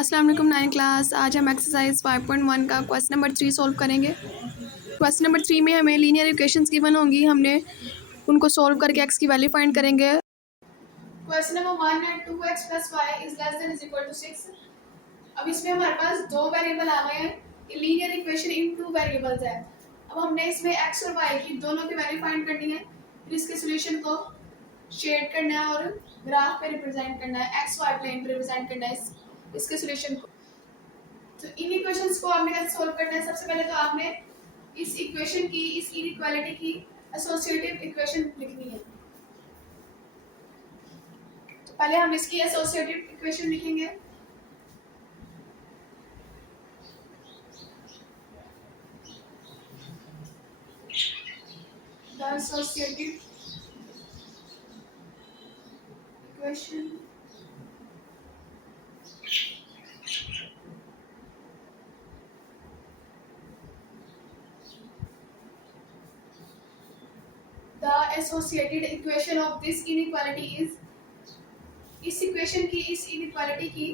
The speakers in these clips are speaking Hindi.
अस्सलाम वालेकुम 9 क्लास। आज हम एक्सरसाइज 5.1 का क्वेश्चन नंबर 3 सॉल्व करेंगे। क्वेश्चन नंबर 3 में हमें लीनियर इक्वेशंस गिवन होंगी, हमने उनको सॉल्व करके एक्स की वैल्यू फाइंड करेंगे। क्वेश्चन नंबर 1 है 2x + y is less than is equal to 6। अब इसमें हमारे पास दो वेरिएबल आ गए हैं। Linear equation in two variables है। अब हमने इसमें x और y की दोनों की वैल्यू फाइंड करनी है, फिर इसके सॉल्यूशन को शेड करना है और ग्राफ पे रिप्रेजेंट करना है, एक्स वाई प्लेन पे रिप्रेजेंट करना है इसके सॉल्यूशन को। तो इन इक्वेशंस को आपने कैसे सॉल्व करना है? सबसे पहले तो आपने इस इक्वेशन की, इस इनइक्वालिटी की एसोसिएटिव इक्वेशन लिखनी है। तो पहले हम इसकी एसोसिएटिव इक्वेशन लिखेंगे। The associative equation the associated equation of this inequality is, इस इक्वेशन की, इस इनइक्वालिटी की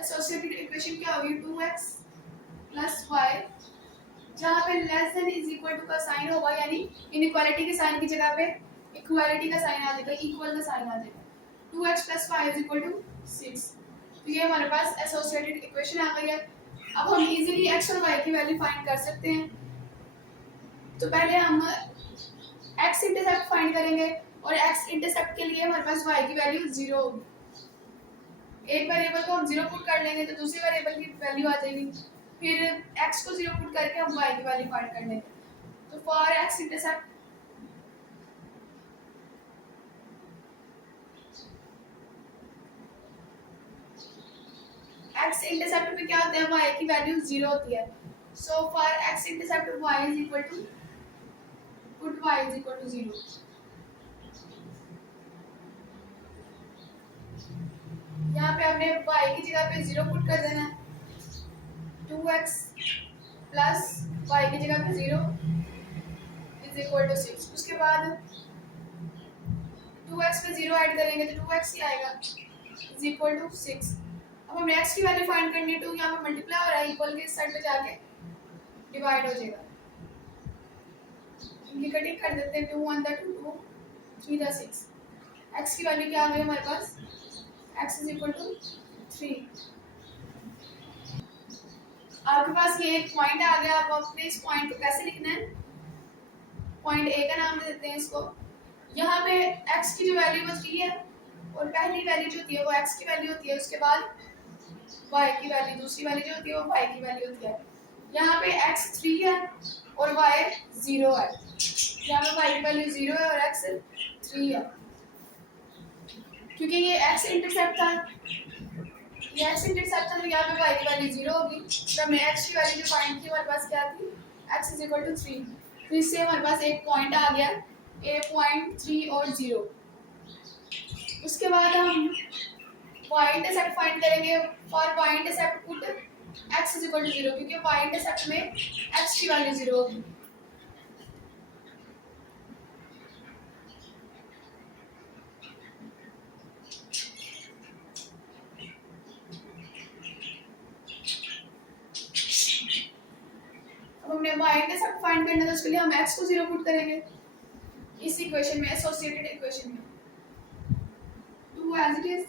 एसोसिएटेड इक्वेशन क्या होगी? 2x + y, जहाँ पे less than is equal to का साइन होगा, यानी इनइक्वालिटी के साइन की जगह पे इक्वालिटी का साइन आ जाएगा, इक्वल का साइन आ जाएगा। 2x + y = 6। तो ये हमारे पास एसोसिएटेड इक्वेशन आ गई है। अब हम इजीली x और y की वैल्यू फाइंड कर सकते हैं। तो पहले हम x इंटरसेप्ट फाइंड करेंगे और x इंटरसेप्ट के लिए हमारे पास y की वैल्यू 0 होगी। एक वेरिएबल को हम 0 पुट कर लेंगे तो दूसरी वेरिएबल की वैल्यू आ जाएगी, फिर x को 0 पुट करके हम y की वैल्यू फाइंड कर लेंगे। तो for x intercept x intercept में क्या होता है? y की वैल्यू 0 होती है। So for x intercept y = put y = 0। यहाँ पे हमने y की जगह पे 0 पुट कर देना है। 2x + y की जगह पे 0 = 6। उसके बाद 2x पे 0 ऐड करेंगे तो 2x ही आएगा = 6। अब हमें x की वैल्यू फाइंड करनी है। 2 यहाँ पे मल्टीप्लाई हो रहा है, इक्वल के इस साइड पे जाके डिवाइड हो जाएगा। इनकी कटिंग कर देते हैं। 2 1 2 2 3 6। x की वैल्यू क्या आ गई हमारे पास? x = 3। आपके पास ये एक पॉइंट आ गया। अब अपने इस पॉइंट को कैसे लिखना है? पॉइंट ए का नाम दे देते हैं इसको। यहाँ पे x की जो वैल्यू बची है और पहली वैल्यू जो होती है वो x की वैल्यू होती है, उसके बाद y की वैल्यू, दूसरी वैल्यू जो होती है वो y की वैल्यू होती है। यहाँ पे x 3 है और y 0 है। यहाँ पे y की वैल्यू 0 है और x 3 है। क्योंकि ये x इंटरसेप्ट था, ये x इंटरसेप्ट था, तो यहाँ पे y की वैल्यू 0 होगी। तो हमने x की वैल्यू जो फाइंड की हमारे पास क्या थी? x = 3। तो इससे हमारे पास एक पॉइंट आ गया, a पॉइंट 3 और 0। उसके बाद हम y इंटरसेप्ट फाइंड करेंगे। For y intercept put x = 0, क्योंकि y इंटरसेप्ट में x की वैल्यू 0 होगी। अब हमने y इंटरसेप्ट फाइंड करना है, तो उसके लिए हम x को 0 पुट करेंगे इस इक्वेशन में, एसोसिएटेड इक्वेशन में। 2 एज इट इज,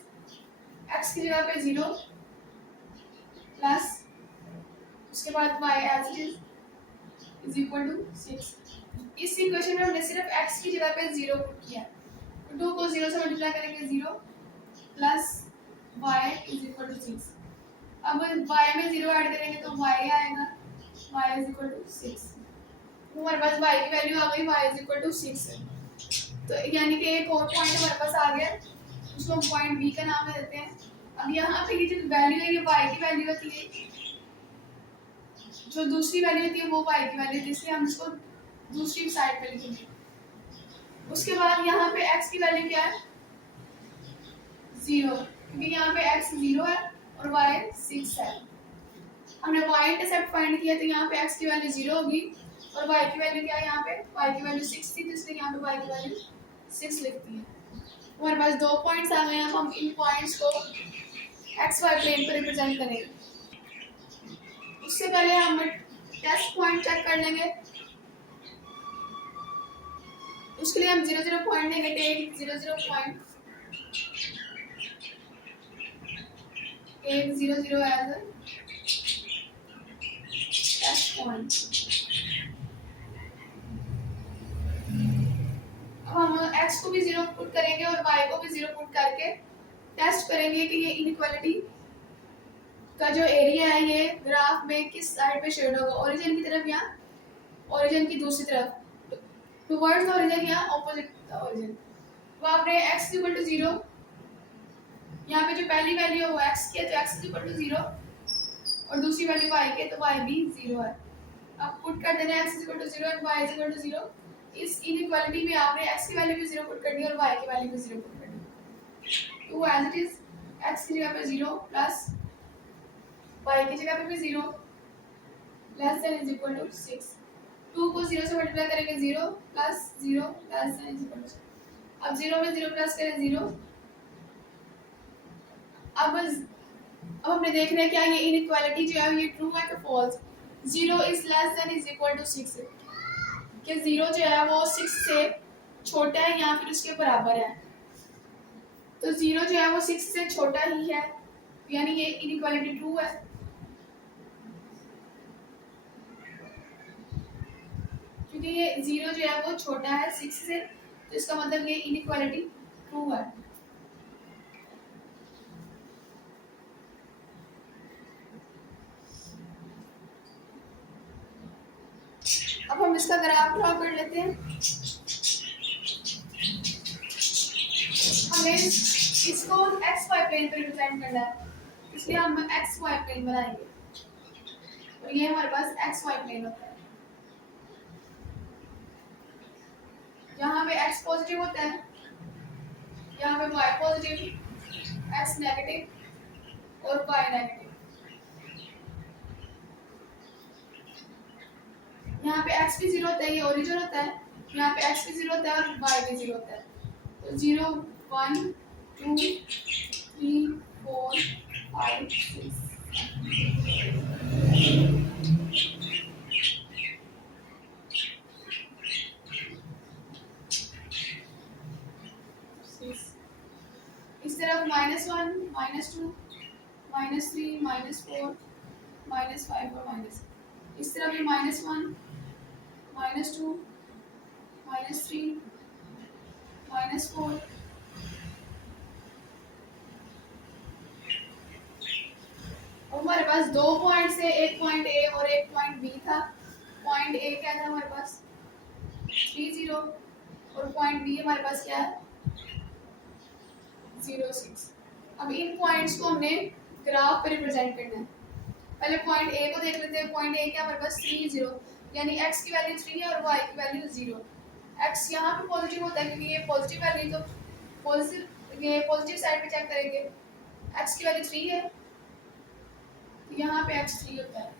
x की जगह पे 0 प्लस, उसके बाद y एज इट इज = 6। इस इक्वेशन में हमने सिर्फ x की जगह पे 0 पुट किया है। तो 2 को 0 से मल्टीप्लाई करेंगे, 0 प्लस y = 6। अब y में 0 ऐड करेंगे तो y आएगा, y = 6। हमारे पास y की वैल्यू आ गई, y = 6। तो यानी कि एक और पॉइंट हमारे पास आ गया, उसको हम पॉइंट b का नाम दे देते हैं। अब यहाँ पे ये जो वैल्यू है ये y की वैल्यू होती है, जो दूसरी वैल्यू होती है वो y की वैल्यू, इसलिए हम इसको दूसरी साइड पे लिखेंगे। उसके बाद यहाँ पे x की वैल्यू क्या है? 0, क्योंकि यहाँ पे x 0 है और y 6 है। हमने y इंटरसेप्ट फाइंड किया, तो यहाँ पे x की वैल्यू 0 होगी और y की वैल्यू क्या है? यहाँ पे y की वैल्यू 6 थी, तो इसलिए यहाँ पे y की वैल्यू 6 लिखती है। हमारे पास दो पॉइंट्स आ गए हैं। अब हम इन पॉइंट्स को एक्स वाई प्लेन को रिप्रेजेंट करेंगे। उससे पहले हम टेस्ट पॉइंट चेक कर लेंगे। उसके लिए हम 0 0 पॉइंट लेंगे, take 0 0 point, take 0 0 as a test point. अब हम x को भी 0 पुट करेंगे और y को भी 0 पुट करके टेस्ट करेंगे कि ये इनइक्वालिटी का जो एरिया है ये ग्राफ में किस साइड पे शेड होगा, ओरिजिन की तरफ या ओरिजिन की दूसरी तरफ, टुवर्ड्स द ओरिजिन या ऑपोजिट द ओरिजिन। तो आपने x इक्वल टू 0, यहाँ पे जो पहली वैल्यू है वो x की है तो x इक्वल टू 0 और दूसरी वैल्यू y की है तो y भी 0 है। अब पुट कर देना x equal to 0 and y equal to 0। इस इनइक्वालिटी में आपने x की वैल्यू भी 0 पुट करनी है और y की वैल्यू भी 0 पुट करनी है। तो एज इट इज x की जगह पे 0 प्लस y की जगह पे भी 0 less than is equal to 6। 2 को 0 से मल्टीप्लाई करेंगे 0 plus 0 less than is equal to, अब 0 में 0 प्लस करें 0। अब हमने देखना है क्या ये इनइक्वालिटी जो है ये ट्रू है कि false. 0 is less than is equal to 6, कि 0 जो है वो 6 से छोटा है या फिर उसके बराबर है। तो 0 जो है वो 6 से छोटा ही है, यानी ये इनइक्वालिटी ट्रू है। क्योंकि ये 0 जो है वो छोटा है 6 से, तो इसका मतलब ये इनइक्वालिटी ट्रू है। अब हम इसका ग्राफ ड्रॉ कर लेते हैं। हमें इसको एक्स वाई प्लेन पर रिप्रेजेंट करना है, इसलिए हम एक्स वाई प्लेन बनाएंगे और ये हमारे पास एक्स वाई प्लेन होता है। यहाँ पे x पॉजिटिव होता है, यहाँ पे y पॉजिटिव, x नेगेटिव और y नेगेटिव। यहाँ पे x भी 0 होता है, ये ओरिजिन होता है, यहाँ पे x भी 0 होता है और y भी 0 होता है। तो 0 1 2 3 4 5 6 इस तरफ -1 -2 -3 -4 -5 और माइनस, इस तरफ भी -1 -2 -3 -4। हमारे पास दो पॉइंट्स है, एक पॉइंट ए और एक पॉइंट बी था। पॉइंट ए क्या था हमारे पास 3 0 और पॉइंट बी हमारे पास क्या है 0 6। अब इन पॉइंट्स को हमने ग्राफ पे रिप्रेजेंट करना है। पहले पॉइंट ए को देख लेते हैं। पॉइंट ए क्या हमारे पास 3 0, यानी x की वैल्यू 3 है और y की वैल्यू 0। x यहाँ पे पॉजिटिव होता है क्योंकि ये पॉजिटिव वैल्यू, तो ये पॉजिटिव साइड पे चेक करेंगे। x की वैल्यू 3 है तो यहाँ पे x 3 होता है।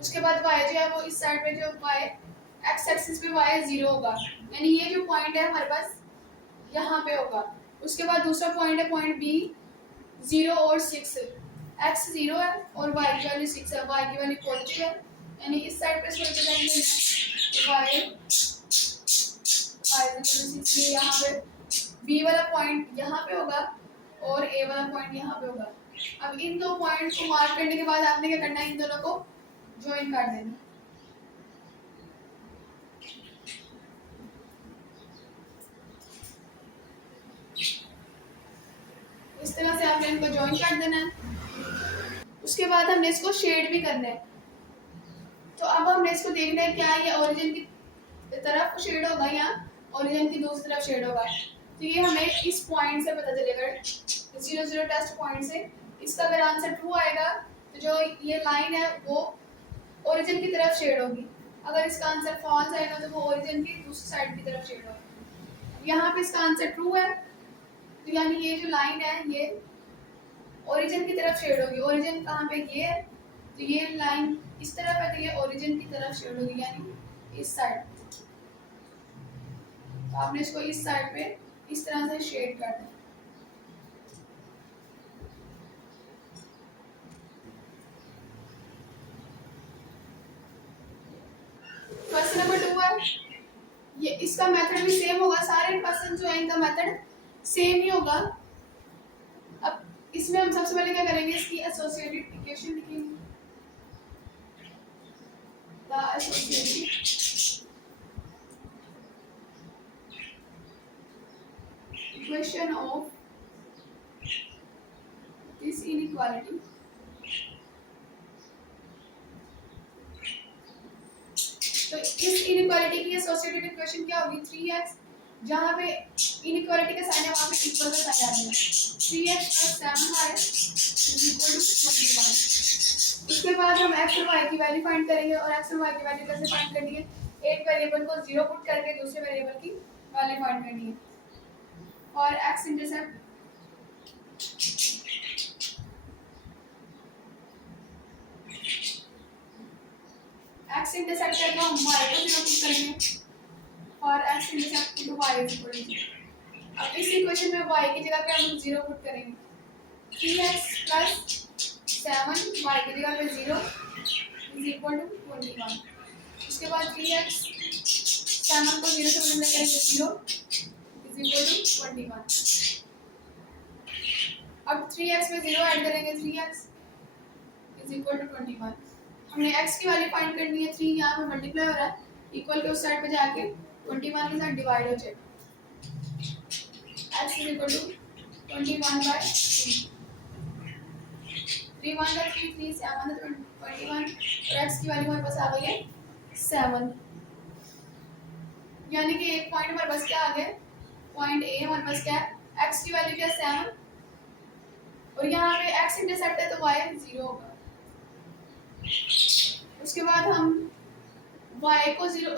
उसके बाद y जो है वो इस साइड पे जो y x एक्सिस पे y 0 होगा, यानी ये जो पॉइंट है हमारे पास यहाँ पे होगा। उसके बाद दूसरा पॉइंट है पॉइंट b 0 और 6, x 0 है और y की वैल्यू 6 है, y की वैल्यू पॉजिटिव है, यानी इस साइड पे इसको रिप्रेजेंट करना है y 6। ये यहाँ पे b वाला पॉइंट यहाँ पे होगा और a वाला पॉइंट यहाँ पे होगा। अब इन दो पॉइंट को मार्क करने के बाद आपने क्या करना है, इन दोनों को ज्वाइन कर देना। इस तरह से आपने इनको ज्वाइन कर देना है। उसके बाद हमने इसको शेड भी करना है। तो अब हमने इसको देखना है क्या ये ओरिजिन की तरफ शेड होगा या ओरिजिन की दूसरी तरफ शेड होगा। तो ये हमें इस पॉइंट से पता चलेगा, 0 0 टेस्ट पॉइंट से। इसका अगर आंसर ट्रू आएगा तो जो ये लाइन है वो ओरिजिन की तरफ शेड होगी। अगर इसका आंसर फॉल्स आएगा तो वो ओरिजिन की दूसरी साइड की तरफ शेड होगी। यहाँ पे इसका आंसर ट्रू है तो यानी ये जो लाइन है ये ओरिजिन की तरफ शेड होगी। ओरिजिन कहाँ पे ये है, तो ये लाइन इस तरफ है तो ये ओरिजिन की तरफ शेड होगी, यानी इस साइड। तो आपने इसको इस साइड पे इस तरह से शेड कर देना। इसका मेथड भी सेम होगा, सारे क्वेश्चन जो है इनका मेथड सेम ही होगा। अब इसमें हम सबसे पहले क्या करेंगे, इसकी एसोसिएटेड इक्वेशन लिखेंगे। The associated equation of this inequality तो इस इनइक्वालिटी की एसोसिएटेड इक्वेशन क्या होगी, 3x, जहाँ पे इनइक्वालिटी का साइन है वहाँ पे इक्वल का साइन आ जाएगा, 3x + 7y = 21। उसके बाद हम x और y की वैल्यू फाइंड करेंगे, और x और y की वैल्यू कैसे फाइंड करनी है, एक वेरिएबल को 0 पुट करके दूसरे वेरिएबल की वैल्यू फाइंड करनी है। और x इंटरसेप्ट x इंटरसेप्ट करके हम y को 0 पुट करेंगे, और x इंटरसेप्ट * y = 0। अब इस इक्वेशन में y की जगह पे हम 0 पुट करेंगे, 3x + 7 y की जगह पे 0 = 21। उसके बाद 3x 7 को 0 से मल्टीप्लाई करेंगे 0 = 21। अब 3x में 0 ऐड करेंगे, 3x = 21। हमने x की वैल्यू फाइंड करनी है, 3 यहाँ पे मल्टीप्लाई हो रहा है, इक्वल के उस साइड पे जाके 21 के साथ डिवाइड हो जाएगा, x = 21/3। 3 1 का 3, 3 7 का 21, और x की वैल्यू हमारे पास आ गई है 7। यानी कि एक पॉइंट हमारे पास क्या आ गया, पॉइंट ए हमारे पास क्या है, x की वैल्यू क्या है 7, और यहाँ पे x इंटरसेप्ट है तो y 0 होगा। उसके बाद हम y को 0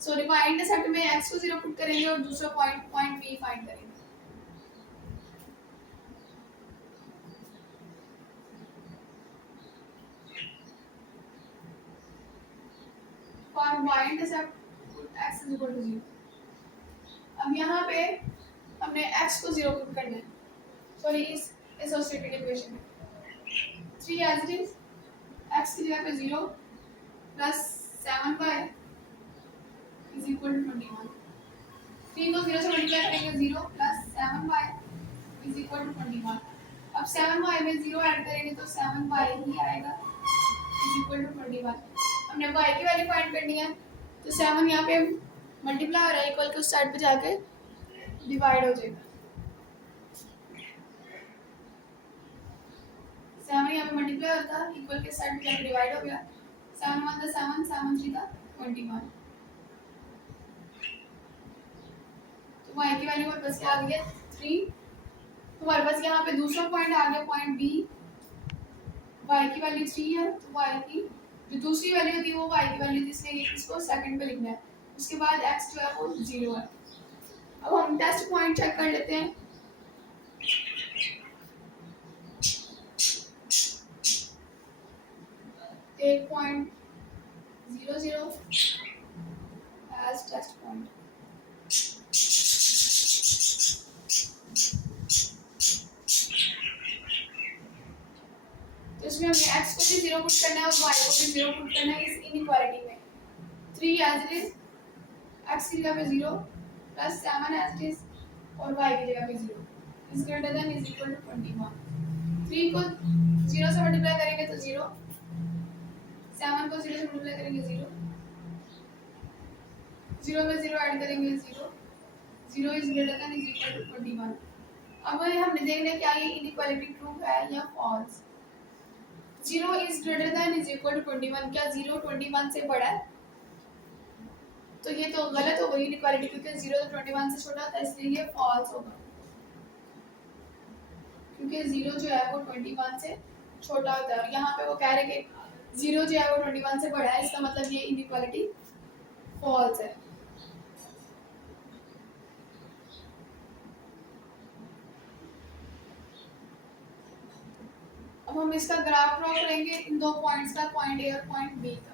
सॉरी y इंटरसेप्ट में x को 0 पुट करेंगे और दूसरा पॉइंट b फाइंड करेंगे। For y intercept x = 0। अब यहाँ पे हमने x को 0 पुट करना है, सॉरी इस एसोसिएटेड इक्वेशन में 3 एज इट इज, x की जगह पे 0 + 7y = 21। 3 को 0 से मल्टीप्लाई करेंगे, 0 + 7y = 21। अब 7y में 0 ऐड करेंगे तो 7y ही आएगा = 21। हमने y की वैल्यू फाइंड करनी है, तो 7 यहाँ पे मल्टीप्लाई हो रहा है, इक्वल के उस साइड पे जाके डिवाइड हो जाएगा, 7 यहाँ पे मल्टीप्लाई होता है, इक्वल के साइड पे जाके डिवाइड हो गया, 7 1 * 7, 7 3 = 21। तो y की वैल्यू हमारे पास क्या आ गई है 3। तो हमारे पास यहाँ पे दूसरा पॉइंट आ गया, पॉइंट b, y की वैल्यू 3 है, तो y की जो दूसरी वैल्यू थी वो y की वैल्यू थी, इसलिए इसको सेकंड पे लिखना है। उसके बाद x जो है वो 0 है। अब हम टेस्ट पॉइंट चेक कर लेते हैं, take point 0 0 as test point. तो इसमें हमने x को भी 0 पुट करना है और y को भी 0 पुट करना है इस इनइक्वालिटी में। 3 एज इट इज, x की जगह पे 0 + 7 एज इट इज, और y की जगह पे 0 is greater than is equal to 21। 3 को 0 से मल्टीप्लाई करेंगे तो 0, 7 को 0 से मल्टीप्लाई करेंगे 0, 0 में 0 ऐड करेंगे 0, 0 is greater than is equal to 21। अब हमने देखना है क्या ये इनइक्वालिटी ट्रू है या false. 0 is greater than is equal to 21, क्या 0 21 से बड़ा है, तो ये तो गलत हो गई इनइक्वालिटी, क्योंकि 0 तो 21 से छोटा था, इसलिए ये फॉल्स होगा, क्योंकि 0 जो है वो 21 से छोटा होता है, और यहाँ पे वो कह रहे कि 0 जो है वो 21 से बड़ा है, इसका मतलब ये इनइक्वालिटी फॉल्स है। अब हम इसका ग्राफ ड्रॉ करेंगे इन दो पॉइंट्स का, पॉइंट ए और पॉइंट बी का।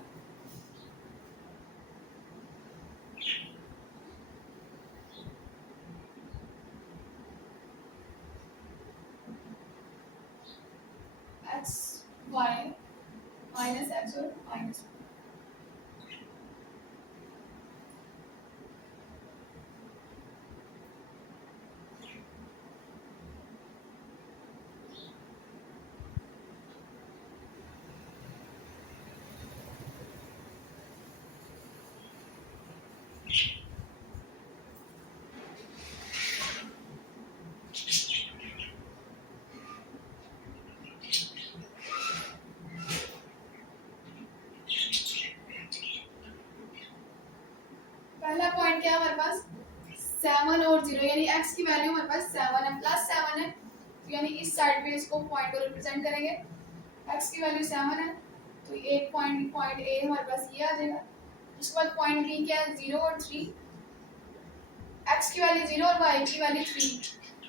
x y -x और -y। 7 और 0, यानी x की वैल्यू हमारे पास 7 है प्लस 7 है, तो यानी इस साइड पे इसको पॉइंट को रिप्रेजेंट करेंगे। x की वैल्यू 7 है तो एक पॉइंट ए हमारे पास ये आ जाएगा। उसके बाद पॉइंट बी क्या है 0 और 3, x की वैल्यू 0 और y की वैल्यू 3,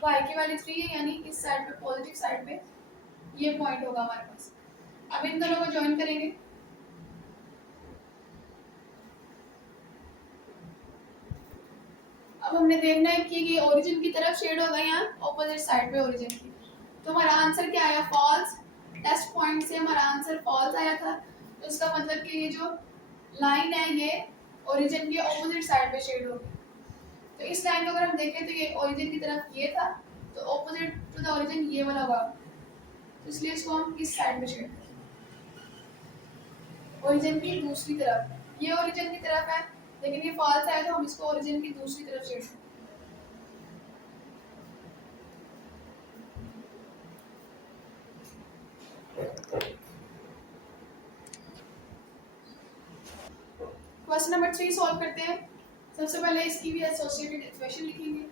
y की वैल्यू 3 है यानी इस साइड पे पॉजिटिव साइड पे ये पॉइंट होगा हमारे पास। अब इन दोनों को ज्वाइन करेंगे। अब हमने देखना है कि ये ओरिजिन की तरफ शेड होगा यहाँ ऑपोजिट साइड पे ओरिजिन की, तो हमारा आंसर क्या आया फॉल्स। टेस्ट पॉइंट से हमारा आंसर फॉल्स आया था, तो इसका मतलब कि ये जो लाइन है ये ओरिजिन की ऑपोजिट साइड पे शेड होगी। तो इस लाइन को अगर हम देखें तो ये ओरिजिन की तरफ ये था, तो ऑपोजिट टू द ओरिजिन ये वाला हुआ, तो इसलिए इसको हम किस साइड पे शेड करें, ओरिजिन की दूसरी तरफ। ये ओरिजिन की तरफ है लेकिन ये फॉल्स है तो हम इसको ओरिजिन की दूसरी तरफ शेड करें। क्वेश्चन नंबर 3 सॉल्व करते हैं। सबसे पहले इसकी भी एसोसिएटेड इक्वेशन लिखेंगे।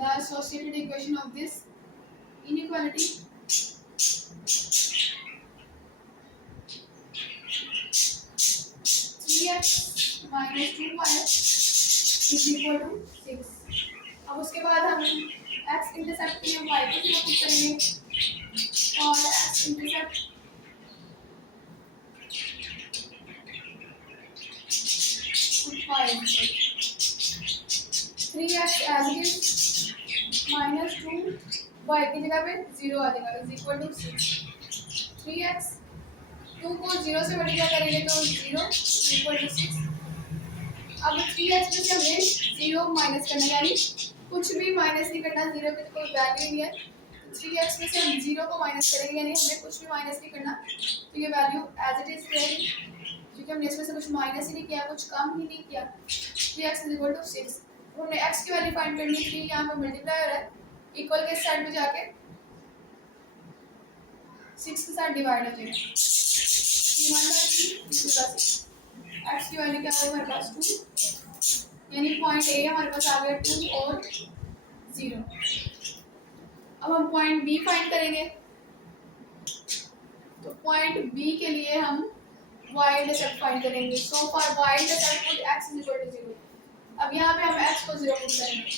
The associated equation of this inequality minus 2y is equal to 6। अब उसके बाद हम x इंटरसेप्ट के लिए y को जीरो पुट करेंगे और x intercept y 3x as it is minus 2 y की जगह पे 0 आ जाएगा is equal to 6। 3x 2 को 0 से मल्टीप्लाई करेंगे तो 0 is equal to 6। अब 3x में से हमें 0 माइनस करना है, यानी कुछ भी माइनस नहीं करना, 0 की तो कोई वैल्यू नहीं है। 3x में से हम 0 को माइनस करेंगे यानी हमें कुछ भी माइनस नहीं करना, तो ये वैल्यू एज इट इज रहेगी क्योंकि हमने इसमें से कुछ माइनस ही नहीं किया, कुछ कम ही नहीं किया। 3x is equal to 6। हमने x की वैल्यू फाइंड करनी थी, यहाँ पे मल्टीप्लाई हो रहा है, इक्वल के साइड में जाके 6 के साथ डिवाइड हो जाएगा। x की वैल्यू क्या है हमारे पास 2, यानी पॉइंट ए हमारे पास आ गया 2 और 0। अब हम पॉइंट बी फाइंड करेंगे, तो पॉइंट बी के लिए हम y इंटरसेप्ट फाइंड करेंगे। So for y intercept put x is equal to 0। अब यहाँ पे हम x को 0 पुट करेंगे,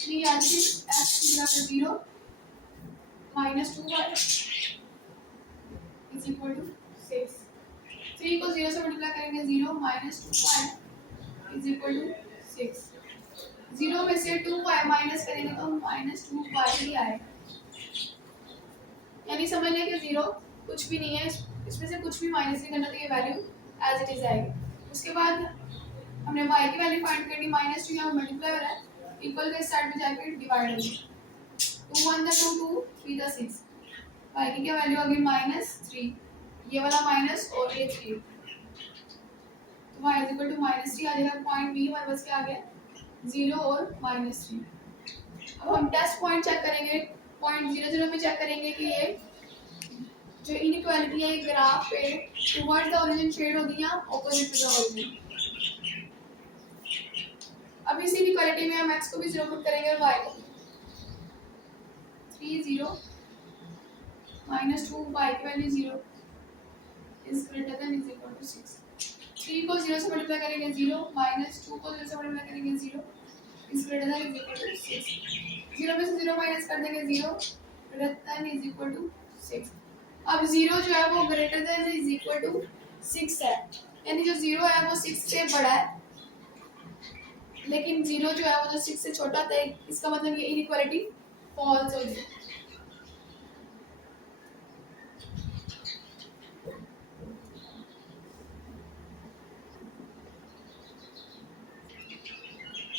3 यानी x की जगह पे 0 minus 2y is equal to 6। 3 को 0 से मल्टीप्लाई करेंगे 0 minus 2y is equal to 6। 0 में से 2y माइनस करेंगे तो माइनस 2y ही आएगा, यानी समझ लें कि 0 कुछ भी नहीं है, इसमें से कुछ भी माइनस नहीं करना, तो ये वैल्यू एज इट इज आएगी। उसके बाद हमने y की वैल्यू फाइंड करनी, माइनस 2 यहाँ मल्टीप्लाई हो रहा है, इक्वल के साइड में जाके डिवाइड हो जाएगा। 2 1 द 2 2 3 द 6, y की क्या वैल्यू आ गई माइनस 3, ये वाला माइनस और ये 3, तो y is equal to minus 3 आ जाएगा। पॉइंट बी हमारे पास क्या आ गया 0 और माइनस 3। अब हम टेस्ट पॉइंट चेक करेंगे, पॉइंट 0 0 में चेक करेंगे कि ये जो इनइक्वालिटी है ग्राफ पे टुवर्ड्स द ओरिजिन शेड होगी या ऑपोजिट टू द ओरिजिन। अब इस इनइक्वालिटी में हम x को भी 0 पुट करेंगे और y को 3 0 माइनस 2 y की value 0 is greater than is equal to 6। 3 को 0 से मल्टीप्लाई करेंगे 0 माइनस 2 को 0 से मल्टीप्लाई करेंगे 0 is greater than is equal to 6। 0 में से 0 माइनस कर देंगे 0 greater than is equal to 6। अब 0 जो है वो greater than is equal to 6 है, यानी जो 0 है वो 6 से बड़ा है, लेकिन 0 जो है वो जो 6 से छोटा था, इसका मतलब ये इनइक्वालिटी फॉल्स हो जाएगी।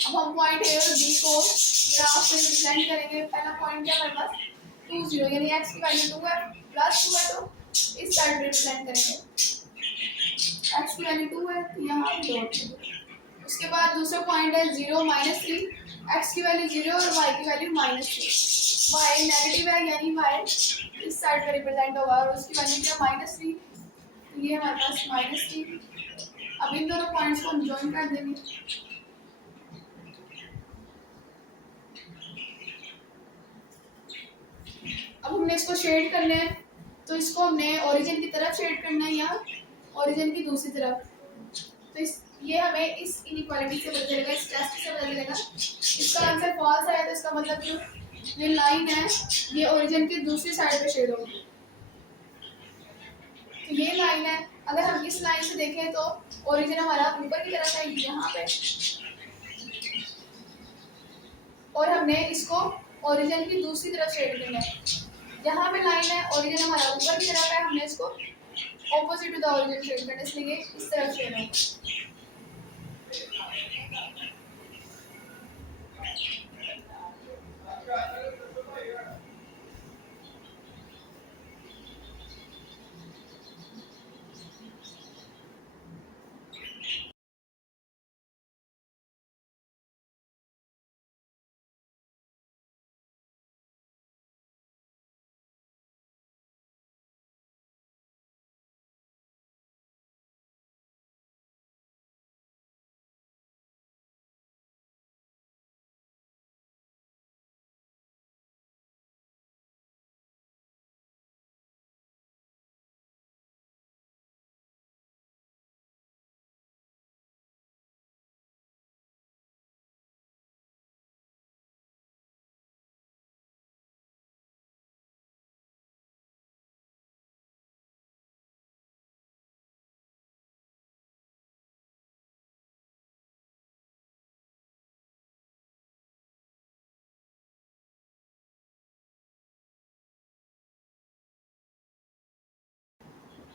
अब हम पॉइंट ए और बी को ग्राफ पे रिप्रेजेंट करेंगे। पहला पॉइंट क्या हमारे पास 2 0, यानी x की वैल्यू 2 है प्लस 2 है, तो इस साइड रिप्रेजेंट करेंगे। x की वैल्यू 2 है तो यहाँ पे डॉट है। उसके बाद दूसरा पॉइंट है 0 माइनस 3, x की वैल्यू 0 और y की वैल्यू माइनस 3। वाई नेगेटिव है यानी वाई इस साइड पे रिप्रेजेंट होगा और उसकी वैल्यू क्या -3, तो ये हमारे पास -3। अब इन दोनों पॉइंट्स को हम ज्वाइन कर देंगे। अब हमने इसको शेड करना है, तो इसको हमने ओरिजिन की तरफ शेड करना है या ओरिजिन की दूसरी तरफ। तो ये हमें इस इनइक्वालिटी से पता चलेगा, इस टेस्ट से पता चलेगा। इसका आंसर फॉल्स आया तो इसका मतलब जो ये लाइन है ये ओरिजिन की दूसरी साइड पे शेड होगी। तो ये लाइन है, अगर हम इस लाइन से देखें तो ओरिजिन हमारा ऊपर की तरफ है यहाँ पे, और हमने इसको ओरिजिन की दूसरी तरफ शेड करना है। यहाँ पे लाइन है, ओरिजिन हमारा ऊपर की तरफ है, हमने इसको opposite to the origin shade करना है, इसलिए इस तरफ शेड होगा।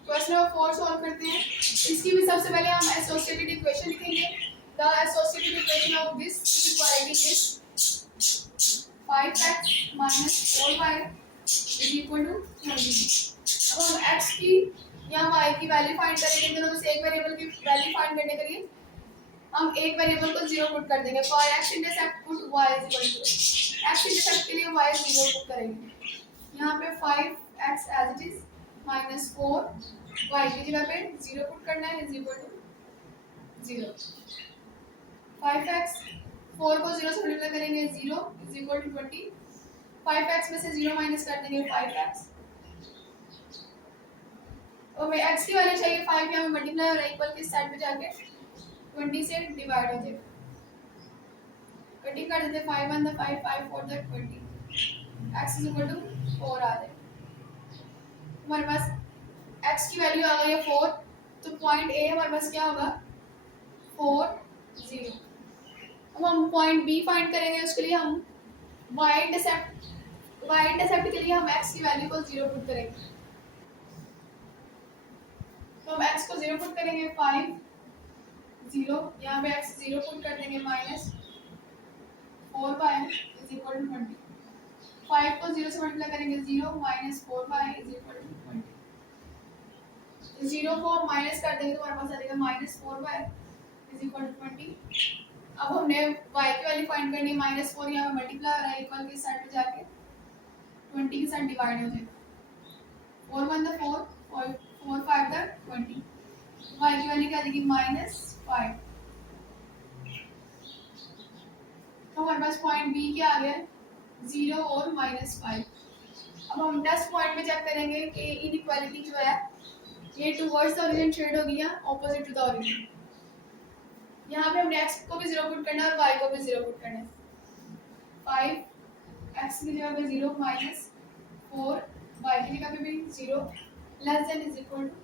क्वेश्चन नंबर 4 सॉल्व करते हैं। इसकी भी सबसे पहले हम एसोसिएटेड इक्वेशन लिखेंगे। The associated equation of this equality is 5x minus 4y is equal to 20। अब हम x की या y की वैल्यू फाइंड करेंगे। दोनों में से एक वेरिएबल की वैल्यू फाइंड करने के लिए हम एक वेरिएबल को 0 पुट कर देंगे। For x intercept put y is equal to x intercept के लिए y 0 पुट करेंगे। यहाँ पे 5x as it is minus 4 y की जगह पे 0 पुट करना है is equal to 0। 5x 4 को 0 से मल्टीप्लाई करेंगे 0 is equal to 20। 5x में से 0 माइनस कर देंगे 5x। और हमें x की वैल्यू चाहिए 5, यहाँ पे मल्टीप्लाई हो रहा है, इक्वल के साइड पे जाके 20 से डिवाइड हो जाए। कटिंग कर देते 5 1 5 5 4 20 x is equal to 4 आ जाए। हमारे पास x की वैल्यू आ गई है 4, तो पॉइंट A हमारे पास क्या होगा 4 0। अब हम पॉइंट B फाइंड करेंगे, उसके लिए हम y इंटरसेप्ट के लिए हम x की वैल्यू को 0 पुट करेंगे। तो हम x को 0 पुट करेंगे 5 0, यहाँ पे x 0 पुट कर देंगे minus 4 by is equal to 20। 5 को 0 से मल्टीप्लाई करेंगे 0 minus 4 by is equal to 20। 0 को माइनस कर देंगे तो हमारे पास आ जाएगा minus 4 by is equal to 20। अब हमने y की वैल्यू फाइंड करनी है, माइनस 4 यहाँ पे मल्टीप्लाई हो रहा है, इक्वल के साइड पे जाके 20 के साथ डिवाइड हो जाएगा। 4 1 4 4 5 20। y की वैल्यू क्या आ जाएगी -5। तो हमारे पास पॉइंट बी क्या आ गया 0 और -5। अब हम टेस्ट पॉइंट में चेक करेंगे कि इनइक्वालिटी जो है ये टुवर्ड्स द ओरिजिन शेड होगी या ऑपोजिट टू द ओरिजिन। यहाँ पे हमने x को भी 0 पुट करना है और y को भी 0 पुट करना है। 5 x की जगह पे 0 माइनस 4 y की जगह पे भी 0 less than is equal to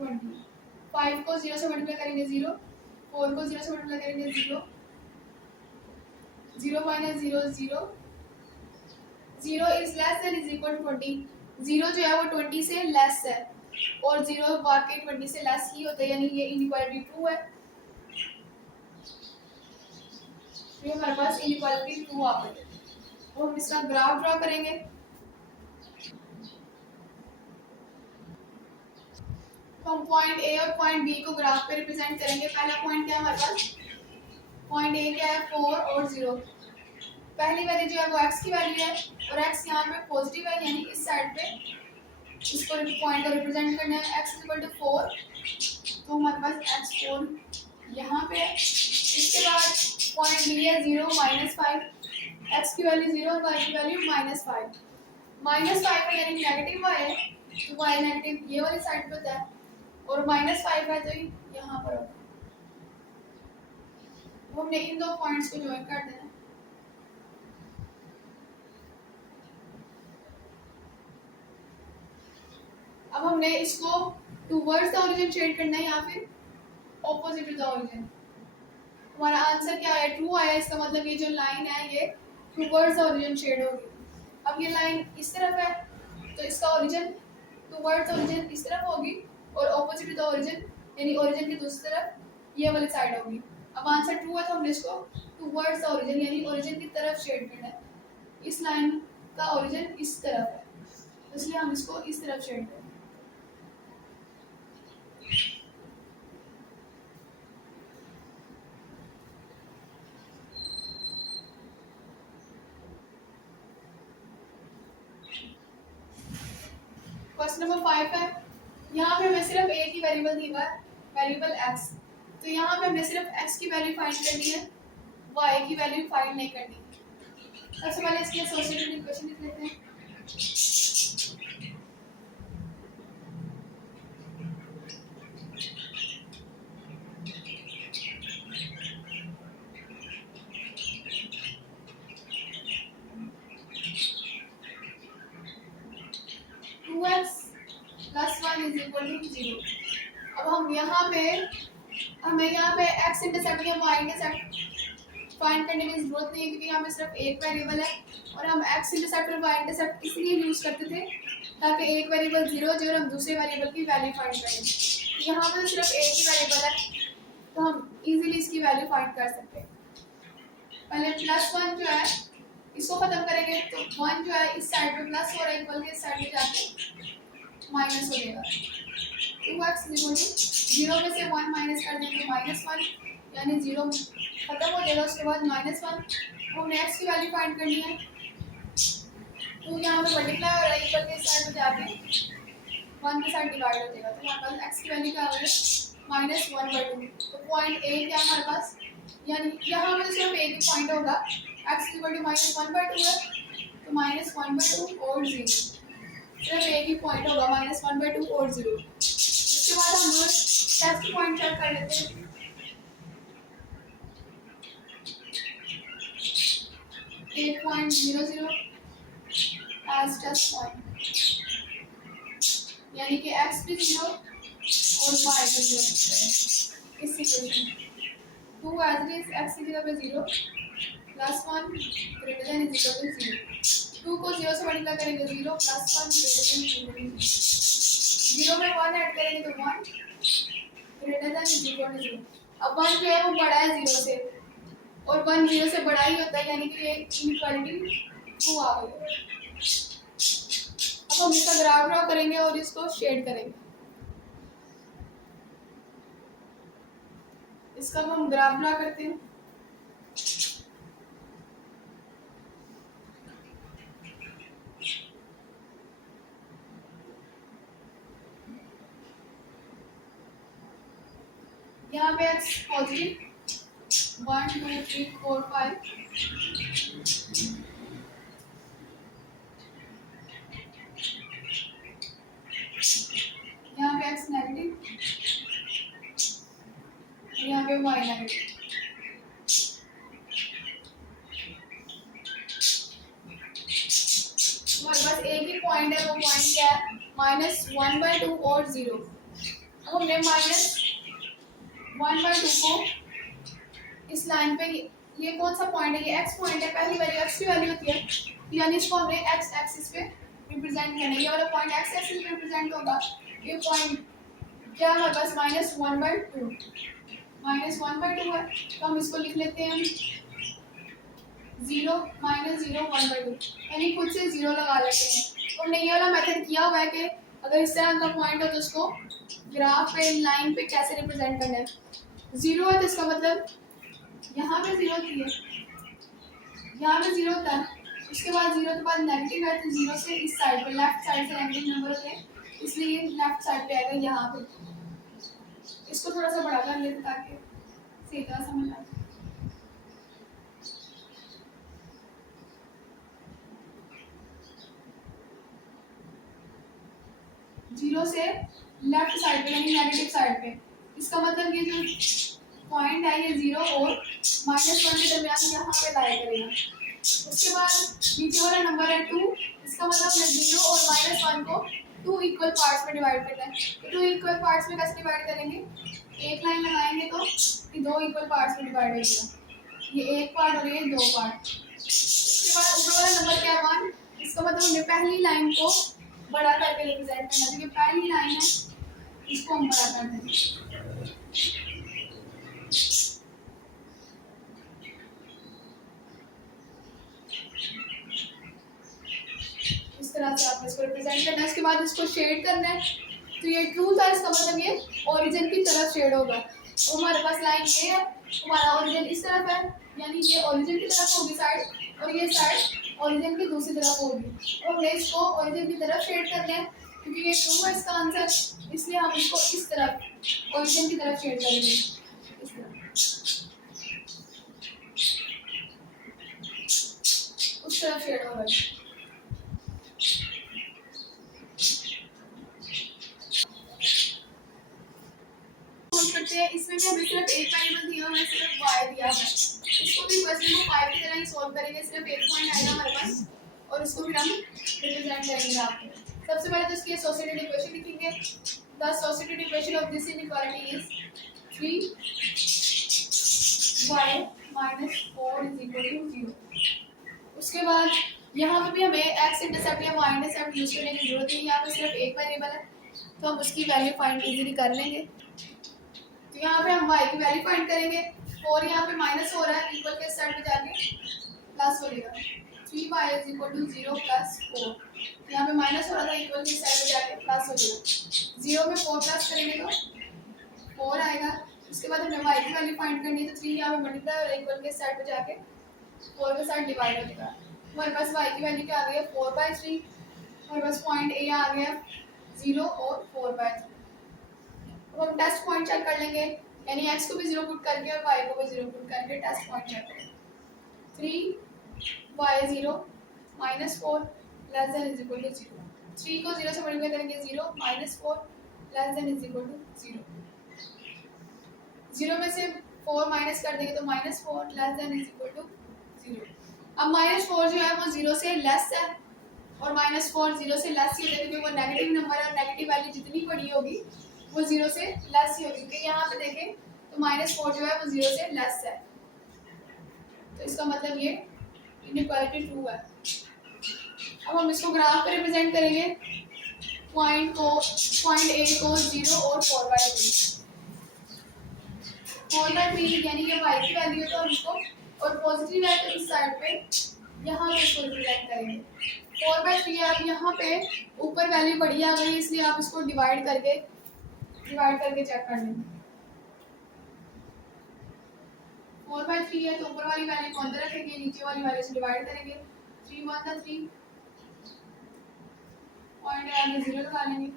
20। 5 को 0 से मल्टीप्लाई करेंगे 0, 4 को 0 से मल्टीप्लाई करेंगे 0, 0 minus 0 0, 0 is less than is equal to 20। 0 जो है वो 20 से लेस है और 0 वाकई 20 से लेस ही होता है, यानी ये इनइक्वालिटी ट्रू है। तो हमारे पास इनइक्वालिटी ट्रू आ गई। तो हम इसका ग्राफ ड्रा करेंगे। तो हम पॉइंट ए और पॉइंट बी को ग्राफ पे रिप्रेजेंट करेंगे। पहला पॉइंट क्या है हमारे पास, पॉइंट ए क्या है 4 और 0। पहली वैल्यू जो है वो x की वैल्यू है और x यहाँ पे पॉजिटिव है, यानी इस साइड पे इसको पॉइंट को रिप्रेजेंट करना है। x इक्वल टू 4, तो हमारे पास x4 यहाँ पे है। इसके बाद पॉइंट b है 0 -5, x की वैल्यू 0 और y की वैल्यू -5। -5 है यानी नेगेटिव y है, तो y नेगेटिव ये वाली साइड पे होता है, और -5 है तो यहाँ पर होगा। हमने इन दो पॉइंट्स को ज्वाइन कर देना है। अब हमने इसको टुवर्ड्स द ओरिजिन शेड करना है या फिर ऑपोजिट टू द ओरिजिन। हमारा आंसर क्या आया? ट्रू आया। इसका मतलब ये जो लाइन है ये टुवर्ड्स द ओरिजिन शेड होगी। अब ये लाइन इस तरफ है तो इसका ओरिजिन टुवर्ड्स ओरिजिन इस तरफ होगी और ऑपोजिट टू द ओरिजिन यानी ओरिजिन की दूसरी तरफ ये वाली साइड होगी। अब आंसर ट्रू है तो हमने इसको टुवर्ड्स द ओरिजिन यानी ओरिजिन की तरफ शेड करना है। इस लाइन का ओरिजिन इस तरफ है, इसलिए हम इसको इस तरफ शेड करें। क्वेश्चन नंबर 5 है। यहाँ पे हमें सिर्फ एक ही वेरिएबल दी हुआ है, वेरिएबल x। तो यहाँ पे हमने सिर्फ x की वैल्यू फाइंड करनी है, y की वैल्यू फाइंड नहीं करनी। सबसे पहले इसके एसोसिएटेड इक्वेशन लिख लेते हैं। (2x+1 = 0). अब हम यहाँ पे हमें यहाँ पे x इंटरसेप्ट या y इंटरसेप्ट फाइंड करने की जरूरत नहीं है, क्योंकि यहाँ पे सिर्फ एक वेरिएबल है और हम x इंटरसेप्ट और y इंटरसेप्ट इसलिए यूज करते थे ताकि एक वेरिएबल 0 जो और हम दूसरे वेरिएबल की वैल्यू फाइंड करें। यहाँ पे सिर्फ एक ही वेरिएबल है तो हम इजीली इसकी वैल्यू फाइंड कर सकते हैं। पहले +1 जो है इसको खत्म करेंगे तो 1 जो है इस साइड पे प्लस और इक्वल के इस साइड पे जाके माइनस हो जाएगा। 2x = 0 में से 1 माइनस कर देंगे -1 यानी 0 खत्म हो जाएगा। उसके बाद -1 हमने x की वैल्यू फाइंड करनी है, तो यहाँ पे मल्टीप्लाई और इक्वल के साइड पे जाके 1 के साथ डिवाइड हो जाएगा। तो हमारे पास x की वैल्यू क्या आ गई? -1/2। तो पॉइंट a क्या हमारे पास, यानी यहाँ पे सिर्फ एक ही पॉइंट होगा। x = -1/2 है तो -1/2 और 0, सिर्फ एक ही पॉइंट होगा -1/2 और 0। उसके बाद हम टेस्ट पॉइंट चेक कर लेते हैं। (8.00) एज टेस्ट पॉइंट, यानी कि x भी 0 और y भी 0। इस equation 2 as it is x की जगह पे 0 +1 greater than is equal to 0। 2 को 0 से मल्टीप्लाई करेंगे 0 +1 greater than 0 में 1 ऐड करेंगे तो 1 greater than is equal to 0। अब 1 जो है वो बड़ा है 0 से और 1 0 से बड़ा ही होता है, यानी कि ये इनइक्वालिटी 2 आ गई। अब हम इसका ग्राफ ड्रॉ करेंगे और इसको शेड करेंगे। इसका हम ग्राफ ड्रॉ करते हैं। यहाँ पे x पॉजिटिव 1 2 3 4 5, यहाँ पे x नेगेटिव, यहाँ पे y नेगेटिव। हमारे पास एक ही पॉइंट है, वो पॉइंट क्या है? -1/2 और 0। अब हमने -1/2 को इस लाइन पे, ये कौन सा पॉइंट है? ये x पॉइंट है, पहली वैल्यू x की वैल्यू होती है, यानी इसको हमने x एक्सिस पे रिप्रेजेंट करना है। ये वाला पॉइंट x एक्सिस पे रिप्रेजेंट होगा। ये पॉइंट क्या हमारे पास -1/2 है, तो हम इसको लिख लेते हैं 0 -0 1/2, यानी खुद से 0 लगा लेते हैं। तो हमने ये वाला मेथड किया हुआ है कि अगर इस तरह का पॉइंट हो तो उसको ग्राफ पे लाइन पे कैसे रिप्रेजेंट करना है। 0 है तो इसका मतलब यहाँ पे 0 थी है, यहाँ पे 0 होता है, उसके बाद 0 के बाद नेगेटिव है तो 0 से इस साइड पे लेफ्ट साइड से नेगेटिव नंबर होते हैं, इसलिए ये लेफ्ट साइड पे आएगा यहाँ पे। इसको थोड़ा सा बड़ा कर लेते ताकि सही तरह समझ आए। जीरो से लेफ्ट साइड पे यानी नेगेटिव साइड पे, इसका मतलब ये जो पॉइंट है ये 0 और -1 के दरमियान यहाँ पे लाई करेगा। उसके बाद नीचे वाला नंबर है 2, इसका मतलब हमने 0 और -1 को 2 इक्वल पार्ट्स में डिवाइड करना है। तो 2 इक्वल पार्ट्स में कैसे डिवाइड करेंगे, एक लाइन लगाएंगे तो ये 2 इक्वल पार्ट्स में डिवाइड हो जाएगा, ये एक पार्ट और ये 2 पार्ट। उसके बाद ऊपर वाला नंबर क्या है 1, इसका मतलब हमने पहली लाइन को बड़ा करके रिप्रेजेंट करना है, पहली लाइन है इसको हम बड़ा कर देंगे। इस तरह से आपने इसको रिप्रेजेंट करना है। उसके बाद इसको शेड करना है, तो ये ट्रू था, इसका मतलब ये ओरिजिन की तरफ शेड होगा। तो हमारे पास लाइन ये है, हमारा ओरिजिन इस तरफ है, यानी ये ओरिजिन की तरफ होगी साइड और ये साइड ओरिजिन की दूसरी तरफ होगी। तो हमें इसको ओरिजिन की तरफ शेड करना है, क्योंकि ये ट्रू है इसका आंसर, इसलिए हम इसको इस तरफ ओरिजिन की तरफ शेड करेंगे, इस तरफ। उस तरफ शेड होगा। इसमें भी हमें सिर्फ एक वेरिएबल दिया हुआ है, सिर्फ y दिया है। इसको भी क्वेश्चन को 5 की तरह ही सॉल्व करेंगे, सिर्फ एक पॉइंट आएगा हमारे पास और उसको फिर हम रिप्रेजेंट करेंगे आपको। सबसे पहले तो इसकी एसोसिएटेड इक्वेशन लिखेंगे। The associated equation of this inequality is 3y - 4 = 0। उसके बाद यहाँ पे भी हमें x इंटरसेप्ट या y इंटरसेप्ट यूज करने की जरूरत है, यहाँ पे सिर्फ एक वेरिएबल है तो हम उसकी वैल्यू फाइंड इजीली कर लेंगे। तो यहाँ पे हम y की वैल्यू फाइंड करेंगे, 4 यहाँ पे माइनस हो रहा है, इक्वल के साइड पे जाके प्लस हो जाएगा, 3y = 0 + 4। यहाँ पे माइनस हो रहा था, इक्वल के साइड पे जाके प्लस हो जाएगा, 0 में 4 प्लस करेंगे तो 4 आएगा। उसके बाद हमें y की वैल्यू फाइंड करनी है, तो 3 यहाँ पे मल्टीप्लाई और इक्वल के साइड पे जाके 4 के साथ डिवाइड हो जाएगा। हमारे पास y की वैल्यू क्या आ गई है 4/3, हमारे पास पॉइंट a आ गया 0 और 4/3। अब हम टेस्ट पॉइंट चेक कर लेंगे, यानी x को भी 0 पुट करके और y को भी 0 पुट करके टेस्ट पॉइंट चेक करेंगे। 3y0 - 4 < = 0। 3 को 0 से मल्टीप्लाई करेंगे 0 - 4 < = 0। 0 में से 4 माइनस कर देंगे तो -4 < = 0। अब -4 जो है वो 0 से लेस है और -4 0 से लेस ही होता है, क्योंकि वो नेगेटिव नंबर है, नेगेटिव वैल्यू जितनी बड़ी होगी वो 0 से लेस ही होगी। क्योंकि यहाँ पे देखें तो -4 जो है वो 0 से लेस है, तो इसका मतलब ये इनइक्वालिटी ट्रू है। अब हम इसको ग्राफ पे रिप्रेजेंट करेंगे, पॉइंट ए को 0 और 4/3। 4/3 यानी ये y की वैल्यू है तो हम इसको, और पॉजिटिव है तो इस साइड पे यहाँ पे इसको रिप्रेजेंट करेंगे। 4/3 आप यहाँ पे ऊपर वैल्यू बड़ी आ गई, इसलिए आप इसको डिवाइड करके चेक कर लेंगे। 4/3 है तो ऊपर वाली वैल्यू को अंदर रखेंगे, नीचे वाली वैल्यू से डिवाइड करेंगे। 3 1 था 3, पॉइंट आगे 0 लगा लेंगे,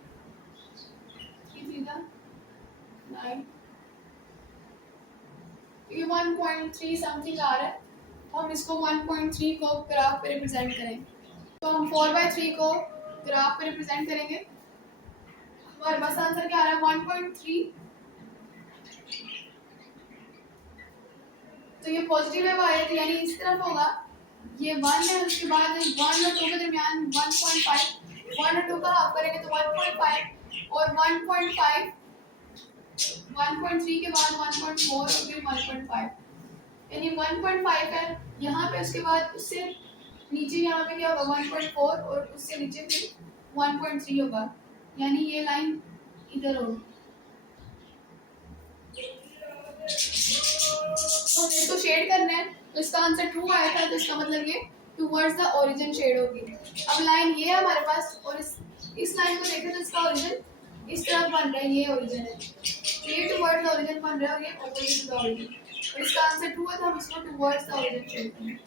3 3 था 9, ये 1.3 समथिंग आ रहा है, तो हम इसको 1.3 को ग्राफ पे रिप्रेजेंट करेंगे। तो हम 4/3 को ग्राफ पे रिप्रेजेंट करेंगे, हमारे पास आंसर क्या आ रहा है 1.3। तो ये पॉजिटिव है y है, यानी इस तरफ होगा, ये 1 है, उसके बाद 1 और 2 के दरमियान 1.5, 1 और 2 का हाफ करेंगे तो 1.5 और 1.5, 1.3 के बाद 1.4 और फिर 1.5, यानी 1.5 है यहाँ पे। उसके बाद उससे नीचे यहाँ पे क्या होगा 1.4 और उससे नीचे फिर 1.3 होगा, यानी ये लाइन इधर होगी। तो इसको शेड करना है, तो इसका आंसर ट्रू आया था, तो इसका मतलब ये टुवर्ड्स द ओरिजिन शेड होगी। अब लाइन ये है हमारे पास, और इस लाइन को देखें तो इसका ओरिजिन इस तरफ बन रहा है, ये ओरिजिन है, ये टुवर्ड्स द ओरिजिन बन रहा है और ये ऑपोजिट टू द ओरिजिन, और इसका आंसर ट्रू है तो हम इसको टुवर्ड्स द ओरिजिन शेड करेंगे।